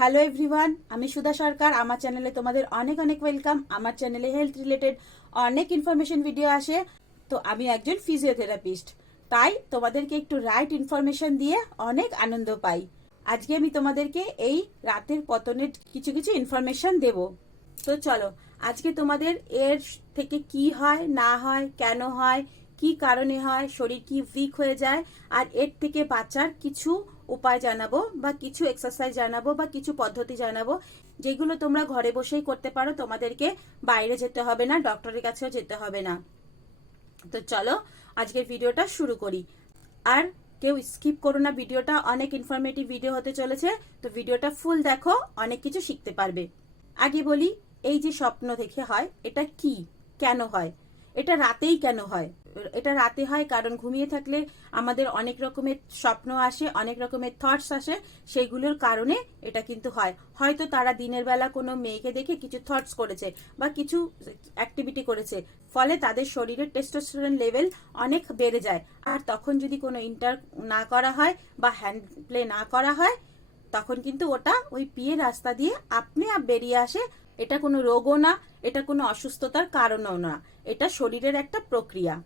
Hello everyone, আমি সুধা সরকার। আমার চ্যানেলে তোমাদের অনেক অনেক ওয়েলকাম। আমার চ্যানেলে হেলথ রিলেটেড অনেক ইনফরমেশন ভিডিও আসে। তো আমি একজন ফিজিওথেরাপিস্ট, তাই তোমাদেরকে একটু রাইট ইনফরমেশন দিয়ে অনেক আনন্দ পাই। আজকে আমি তোমাদেরকে এই রাতের পতনের কিছু কিছু ইনফরমেশন দেব। তো চলো, আজকে তোমাদের এর থেকে কি হয় না হয়, কেন হয়, কি কারণে হয়, শরীর কি উইক হয়ে যায়, আর এর থেকে বাঁচার কিছু উপায় জানাবো, বা কিছু এক্সারসাইজ জানাবো, বা কিছু পদ্ধতি জানাবো, যেগুলো তোমরা ঘরে বসেই করতে পারো। তোমাদেরকে বাইরে যেতে হবে না, ডক্টরের কাছেও যেতে হবে না। তো চলো আজকের ভিডিওটা শুরু করি। আর কেউ স্কিপ করো না, ভিডিওটা অনেক ইনফরমেটিভ ভিডিও হতে চলেছে। তো ভিডিওটা ফুল দেখো, অনেক কিছু শিখতে পারবে। আগে বলি, এই যে স্বপ্ন দেখে হয়, এটা কি, কেন হয়, এটা রাতেই কেন হয়? এটা রাতে হয় কারণ ঘুমিয়ে থাকলে আমাদের অনেক রকমের স্বপ্ন আসে, অনেক রকমের থটস আসে। সেইগুলোর কারণে এটা কিন্তু হয়। হয়তো তারা দিনের বেলা কোনো মেয়েকে দেখে কিছু থটস করেছে বা কিছু অ্যাক্টিভিটি করেছে, ফলে তাদের শরীরের টেস্টোস্টেরন লেভেল অনেক বেড়ে যায়। আর তখন যদি কোনো ইন্টার না করা হয় বা হ্যান্ড প্লে না করা হয়, তখন কিন্তু ওটা ওই পিয়ে রাস্তা দিয়ে আপনি বেরিয়ে আসে। এটা কোনো রোগও না, এটা কোনো অসুস্থতার কারণও না, এটা শরীরের একটা প্রক্রিয়া।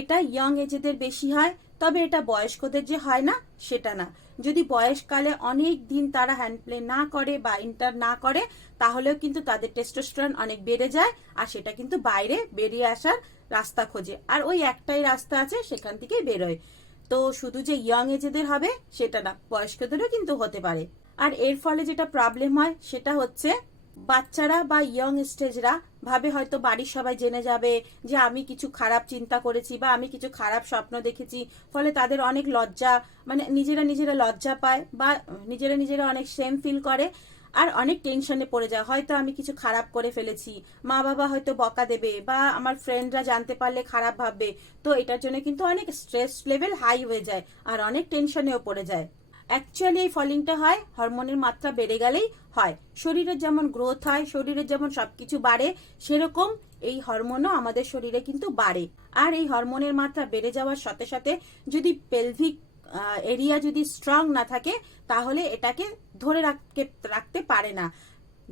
এটা ইয়ং এজেদের বেশি হয়, তবে এটা বয়স্কদের যে হয় না সেটা না। যদি বয়সকালে অনেক দিন তারা হ্যান্ড প্লে না করে বা ইন্টার না করে, তাহলেও কিন্তু তাদের টেস্টোস্টেরন অনেক বেড়ে যায়, আর সেটা কিন্তু বাইরে বেরিয়ে আসার রাস্তা খোঁজে। আর ওই একটাই রাস্তা আছে, সেখান থেকেই বেরোয়। তো শুধু যে ইয়ং এজেদের হবে সেটা না, বয়স্কদেরও কিন্তু হতে পারে। আর এর ফলে যেটা প্রবলেম হয় সেটা হচ্ছে, বাচ্চারা বা ইয়ং স্টেজরা ভাবে হয়তো বাড়ির সবাই জেনে যাবে যে আমি কিছু খারাপ চিন্তা করেছি বা আমি কিছু খারাপ স্বপ্ন দেখেছি। ফলে তাদের অনেক লজ্জা, মানে নিজেরা নিজেরা লজ্জা পায় বা নিজেরা নিজেরা অনেক সেম ফিল করে, আর অনেক টেনশনে পড়ে যায়। হয়তো আমি কিছু খারাপ করে ফেলেছি, মা বাবা হয়তো বকা দেবে, বা আমার ফ্রেন্ডরা জানতে পারলে খারাপ ভাববে। তো এটার জন্য কিন্তু অনেক স্ট্রেস লেভেল হাই হয়ে যায়, আর অনেক টেনশনেও পড়ে যায়। অ্যাকচুয়ালি এই ফলিংটা হয় হরমোনের মাত্রা বেড়ে গেলেই হয়। শরীরের যেমন গ্রোথ হয়, শরীরের যেমন সবকিছু বাড়ে, সেরকম এই হরমোনও আমাদের শরীরে কিন্তু বাড়ে। আর এই হরমোনের মাত্রা বেড়ে যাওয়ার সাথে সাথে যদি পেলভিক এরিয়া যদি স্ট্রং না থাকে, তাহলে এটাকে ধরে রাখতে পারে না।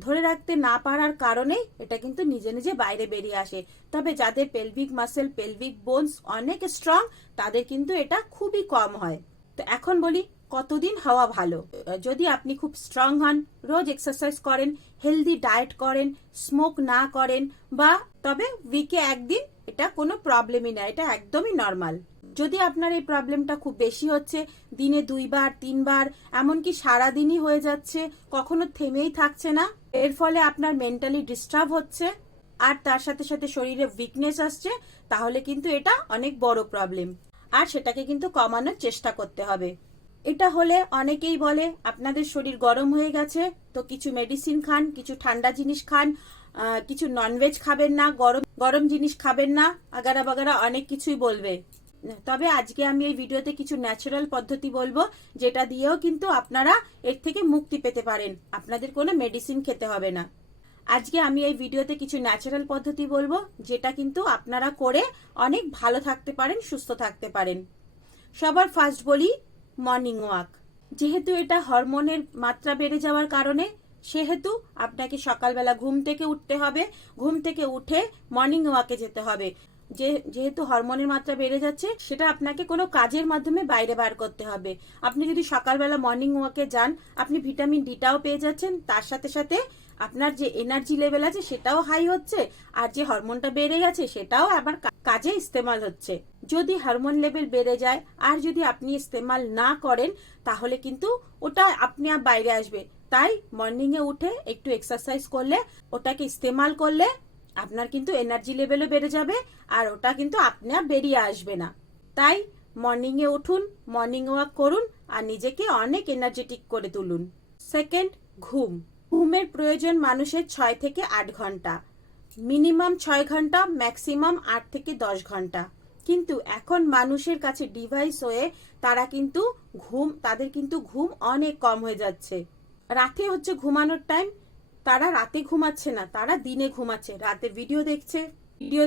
ধরে রাখতে না পারার কারণেই এটা কিন্তু নিজে নিজে বাইরে বেরিয়ে আসে। তবে যাদের পেলভিক মাসেল, পেলভিক বোনস অনেক স্ট্রং, তাদের কিন্তু এটা খুবই কম হয়। তো এখন বলি, কতদিন হওয়া ভালো? যদি আপনি খুব স্ট্রং হন, রোজ এক্সারসাইজ করেন, হেলদি ডায়েট করেন, স্মোক না করেন, বা তবে উইকে একদিন, এটা কোনো প্রবলেমই না, এটা একদমই নর্মাল। যদি আপনার এই প্রবলেমটা খুব বেশি হচ্ছে, দিনে 2 বার 3 বার, এমনকি সারাদিনই হয়ে যাচ্ছে, কখনো থেমেই থাকছে না, এর ফলে আপনার মেন্টালি ডিস্টার্ব হচ্ছে, আর তার সাথে সাথে শরীরে উইকনেস আসছে, তাহলে কিন্তু এটা অনেক বড় প্রবলেম। আর সেটাকে কিন্তু কমানোর চেষ্টা করতে হবে। এটা হলে অনেকেই বলে আপনাদের শরীর গরম হয়ে গেছে, তো কিছু মেডিসিন খান, কিছু ঠান্ডা জিনিস খান, কিছু ননভেজ খাবেন না, গরম গরম জিনিস খাবেন না, আগারা বাগারা অনেক কিছুই বলবে। তবে আজকে আমি এই ভিডিওতে কিছু ন্যাচারাল পদ্ধতি বলবো, যেটা দিয়েও কিন্তু আপনারা এর থেকে মুক্তি পেতে পারেন, আপনাদের কোনো মেডিসিন খেতে হবে না। আজকে আমি এই ভিডিওতে কিছু ন্যাচারাল পদ্ধতি বলবো, যেটা কিন্তু আপনারা করে অনেক ভালো থাকতে পারেন, সুস্থ থাকতে পারেন। সবার ফার্স্ট বলি, মর্নিং ওয়াক। যেহেতু এটা হরমোনের মাত্রা বেড়ে যাওয়ার কারণে, সেহেতু আপনাকে সকালবেলা ঘুম থেকে উঠতে হবে, ঘুম থেকে উঠে মর্নিং ওয়াকে যেতে হবে। যেহেতু হরমোনের মাত্রা বেড়ে যাচ্ছে, সেটা আপনাকে কোনো কাজের মাধ্যমে বাইরে বার করতে হবে। আপনি যদি সকালবেলা মর্নিং ওয়াকে যান, আপনি ভিটামিন ডিটাও পেয়ে যাচ্ছেন, তার সাথে সাথে আপনার যে এনার্জি লেভেল আছে সেটাও হাই হচ্ছে, আর যে হরমোনটা বেড়ে গেছে সেটাও আবার কাজে ইস্তেমাল হচ্ছে। যদি হরমোন লেভেল বেড়ে যায় আর যদি আপনি ইস্তেমাল না করেন, তাহলে কিন্তু ওটা আপনি বাইরে আসবে। তাই মর্নিং এ উঠে একটু এক্সারসাইজ করলে, ওটাকে ইস্তেমাল করলে আপনার কিন্তু এনার্জি লেভেলও বেড়ে যাবে, আর ওটা কিন্তু আপনি বেরিয়ে আসবে না। তাই মর্নিং এ উঠুন, মর্নিং ওয়াক করুন, আর নিজেকে অনেক এনার্জেটিক করে তুলুন। সেকেন্ড, ঘুম। ঘুমের প্রয়োজন মানুষের 6 থেকে 8 ঘন্টা, মিনিমাম 6 ঘন্টা, ম্যাক্সিমাম 8 থেকে 10 ঘন্টা। কিন্তু এখন মানুষের কাছে ডিভাইস হয়ে তাদের কিন্তু ঘুম অনেক কম হয়ে যাচ্ছে। রাতে হচ্ছে ঘুমানোর টাইম, তারা রাতে ঘুমাচ্ছে না, তারা দিনে ঘুমাচ্ছে, রাতে ভিডিও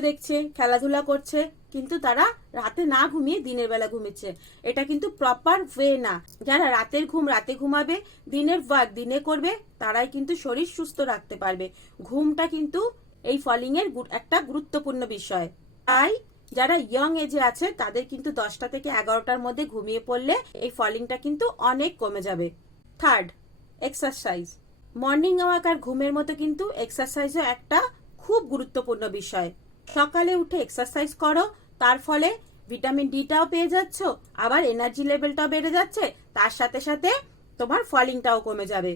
দেখছে, খেলাধুলা করছে, কিন্তু তারা রাতে না ঘুমিয়ে দিনের বেলা ঘুমিয়েছে। এটা কিন্তু প্রপার ওয়ে না। যারা রাতের ঘুম রাতে ঘুমাবে, দিনের ওয়ার্ক দিনে করবে, তারাই কিন্তু শরীর সুস্থ রাখতে পারবে। ঘুমটা কিন্তু এই ফলিং এর একটা গুরুত্বপূর্ণ বিষয়। তাই যারা ইয়ং এজে আছে তাদের কিন্তু 10টা থেকে 11টার মধ্যে ঘুমিয়ে পড়লে এই ফলিংটা কিন্তু অনেক কমে যাবে। Third, exercise. মর্নিং ওয়াক আর ঘুমের মতো কিন্তু এক্সারসাইজও একটা খুব গুরুত্বপূর্ণ বিষয়। সকালে উঠে এক্সারসাইজ করো, তার ফলে ভিটামিন ডিটাও পেয়ে যাচ্ছ, আবার এনার্জি লেভেলটাও বেড়ে যাচ্ছে, তার সাথে সাথে তোমার ফলিংটাও কমে যাবে।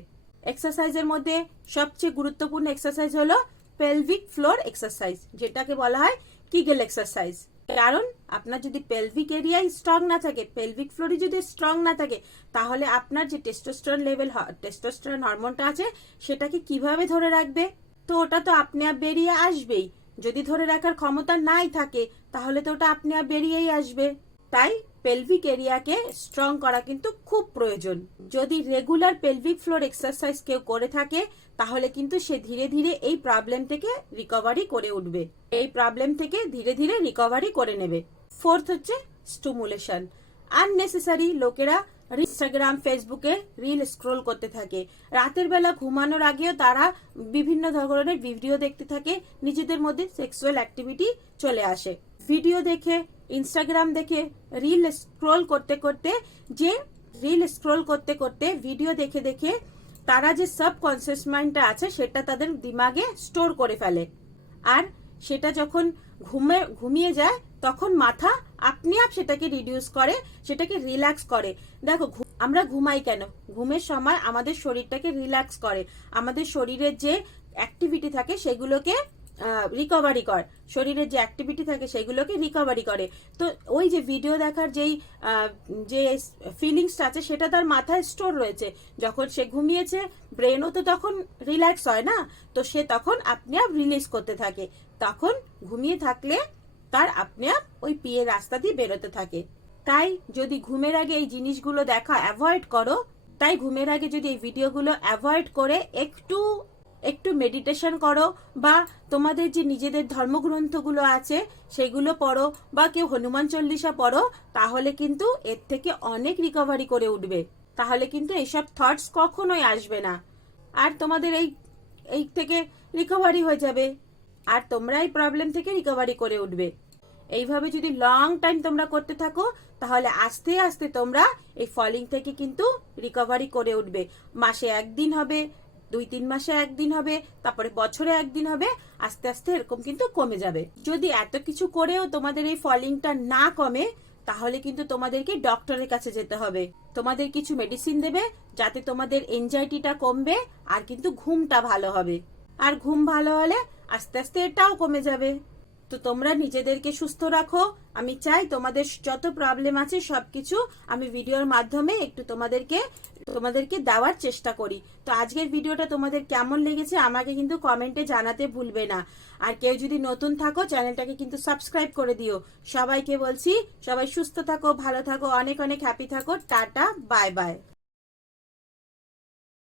এক্সারসাইজের মধ্যে সবচেয়ে গুরুত্বপূর্ণ এক্সারসাইজ হলো পেলভিক ফ্লোর এক্সারসাইজ, যেটাকে বলা হয় কিগেল এক্সারসাইজ। কারণ আপনার যদি পেলভিক এরিয়াই স্ট্রং না থাকে, পেলভিক ফ্লোরই যদি স্ট্রং না থাকে, তাহলে আপনার যে টেস্টোস্টেরন লেভেল, টেস্টোস্টেরন হরমোনটা আছে, সেটাকে কিভাবে ধরে রাখবে? তো ওটা তো আপনি আপ বেরিয়ে আসবেই। যদি ধরে রাখার ক্ষমতা নাই থাকে, তাহলে তো ওটা আপনি আপ বেরিয়েই আসবে। তাই পেলভিক এরিয়াকে স্ট্রং করা কিন্তু খুব প্রয়োজন। যদি রেগুলার পেলভিক ফ্লোর এক্সারসাইজ কেউ করে থাকে, তাহলে কিন্তু সে ধীরে ধীরে এই প্রবলেম থেকে রিকভারি করে উঠবে, এই প্রবলেম থেকে ধীরে ধীরে রিকভারি করে নেবে। ফোর্থ হচ্ছে স্টিমুলেশন। আননেসেসারি লোকেরা ইনস্টাগ্রাম, ফেসবুকে রিল স্ক্রোল করতে থাকে। রাতের বেলা ঘুমানোর আগেও তারা বিভিন্ন ধরনের ভিডিও দেখতে থাকে, নিজেদের মধ্যে সেক্সুয়াল অ্যাক্টিভিটি চলে আসে। ভিডিও দেখে, ইনস্টাগ্রাম দেখে, রিল স্ক্রোল করতে করতে ভিডিও দেখে দেখে তারা যে সাবকনসিয়াস মাইন্ডটা আছে, সেটা তাদের দিমাগে স্টোর করে ফেলে। আর সেটা যখন ঘুমিয়ে যায়, তখন মাথা আপনি আপ সেটাকে রিডিউস করে, সেটাকে রিল্যাক্স করে। দেখো, আমরা ঘুমাই কেন? ঘুমের সময় আমাদের শরীরটাকে রিল্যাক্স করে, আমাদের শরীরের যে অ্যাক্টিভিটি থাকে সেগুলোকে রিকভারি করে, শরীরের যে অ্যাক্টিভিটি থাকে সেগুলোকে রিকভারি করে। তো ওই যে ভিডিও দেখার যে ফিলিংসটা আছে, সেটা তার মাথায় স্টোর রয়েছে। যখন সে ঘুমিয়েছে, ব্রেনও তো তখন রিল্যাক্স হয় না, তো সে তখন আপনি আপ রিলিজ করতে থাকে। তখন ঘুমিয়ে থাকলে তার আপনি আপ ওই পিয়ের রাস্তা দিয়ে বেরোতে থাকে। তাই যদি ঘুমের আগে এই জিনিসগুলো দেখা অ্যাভয়েড করো, তাই ঘুমের আগে যদি এই ভিডিওগুলো অ্যাভয়েড করে একটু মেডিটেশন করো, বা তোমাদের যে নিজেদের ধর্মগ্রন্থগুলো আছে সেগুলো পড়ো, বা কেউ হনুমান চল্লিশা পড়ো, তাহলে কিন্তু এর থেকে অনেক রিকভারি করে উঠবে। তাহলে কিন্তু এইসব থটস কখনোই আসবে না, আর তোমাদের এই থেকে রিকভারি হয়ে যাবে, আর তোমরা এই প্রবলেম থেকে রিকভারি করে উঠবে। এইভাবে যদি লং টাইম তোমরা করতে থাকো, তাহলে আস্তে আস্তে তোমরা এই ফলিং থেকে কিন্তু রিকভারি করে উঠবে। মাসে একদিন হবে, 2-3 মাসে একদিন হবে, তারপরে বছরে একদিন হবে, আস্তে আস্তে এরকম কিন্তু কমে যাবে। যদি এত কিছু করেও তোমাদের এই ফলিংটা না কমে, তাহলে কিন্তু তোমাদেরকে ডক্টরের কাছে যেতে হবে। তোমাদের কিছু মেডিসিন দেবে, যাতে তোমাদের এনজাইটিটা কমবে, আর কিন্তু ঘুমটা ভালো হবে। আর ঘুম ভালো হলে আস্তে আস্তে এটাও কমে যাবে। তো তোমরা নিজেদেরকে সুস্থ রাখো। আমি চাই তোমাদের যত প্রবলেম আছে সবকিছু আমি ভিডিওর মাধ্যমে একটু তোমাদেরকে দেওয়ার চেষ্টা করি। তো আজকের ভিডিওটা তোমাদের কেমন লেগেছে আমাকে কিন্তু কমেন্টে জানাতে ভুলবে না। আর কেউ যদি নতুন থাকো, চ্যানেলটাকে কিন্তু সাবস্ক্রাইব করে দিও। সবাইকে বলছি, সবাই সুস্থ থাকো, ভালো থাকো, অনেক অনেক হ্যাপি থাকো। Tata, bye bye.